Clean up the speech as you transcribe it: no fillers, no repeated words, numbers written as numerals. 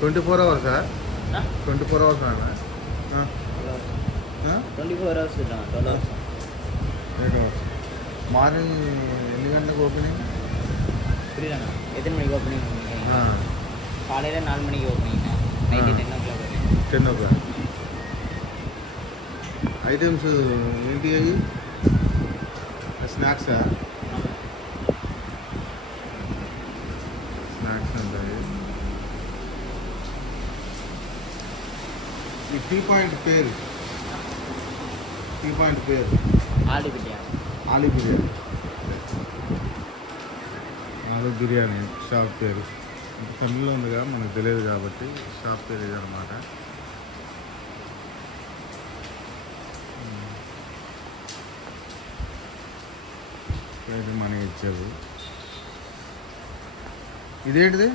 24 అవర్సా? 24 hours అన్న 24 hours 12 hours. 8 hours. Morning ఎన్ని గంటలకు ఓపెనింగ్? 3 అన్న. ఎத்தனை மணிக்கு ஓப்பனிங்? காலையில் 4 மணிக்கு opening. Night 10 o'clock opening. 10 o'clock. Items ఏంటి అవి? స్నాక్సా? స్నాక్స్ ఉంటాయి. ఈ టీ పాయింట్ పేరు ఆలూ బిర్యానీ. ఆలూ బిర్యానీ షాప్ పేరు. తమిళ్లో ఉందిగా మనకు తెలియదు కాబట్టి షాప్ పేరు ఇది అనమాట. ఇది మనకి ఇచ్చారు. ఇదేంటిది?